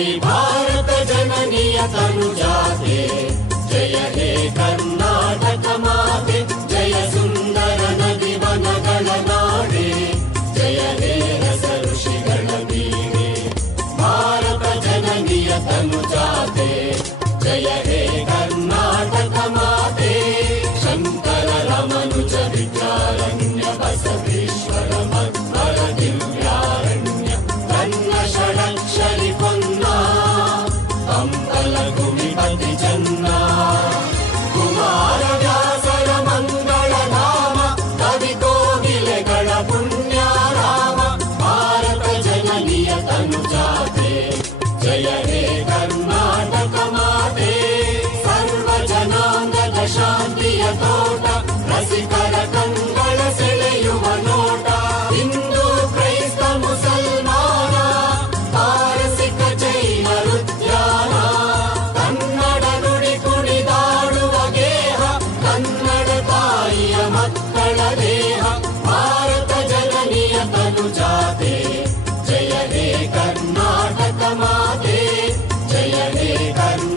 जय भारत जननीय तनुजाते, जय हे कर्नाटक माते, जय सुंदर नदी वनಗಳ ನಾಡೆ, जय हे रस ಋಷಿಗಳ ಬೀಡೆ. ಭಾರತ ಜನನಿಯ ತನುಜಾತೆ, जय हे कर्नाटक माते, शंकर रमनुज विद्यारण्य बसवेश्वर मध्वर दिव्यारण्य, कन्न षडक्षरि ಪೊನ್ನ ಕಂಬಲ ಭೂಮಿಪತಿ ಜನ್ನ. ಕುಮಾರ ವ್ಯಾಸರ ಮಂಗಳ ಧಾಮ, ಕವಿ ಕೋಗಿಲೆಗಳ ಪುಣ್ಯಾರಾಮ. ಭಾರತ ಜನನಿಯ ತನುಜಾತೆ, ಜಯ ಹೇ ಕರ್ನಾಟಕ ಮಾತೆ. ಸರ್ವ ಜನಾಂಗದ ಶಾಂತಿಯ ತೋಟ, ರಸಿಕರ ಕಂಗಳ ಸೆಳೆಯುವ ನೋಟ. ಹಿಂದೂ ಕ್ರೈಸ್ತ ಮುಸಲ್ಮಾನ, ಪಾರಸಿಕ ಜೈನರು ಉದ್ಯಾನ. ಕನ್ನಡ ನುಡಿ ಕುಣಿದಾಡುವ ಗೇಹ, ಕನ್ನಡ ತಾಯಿಯ ಮಕ್ಕಳ ದೇಹ. ಭಾರತ ಜನನಿಯ ತನುಜಾತೆ, ಜಯ ಹೇ ಕರ್ನಾಟಕ ಮಾತೆ, ಜಯ ಹೇ ಕರ್ನಾಟಕ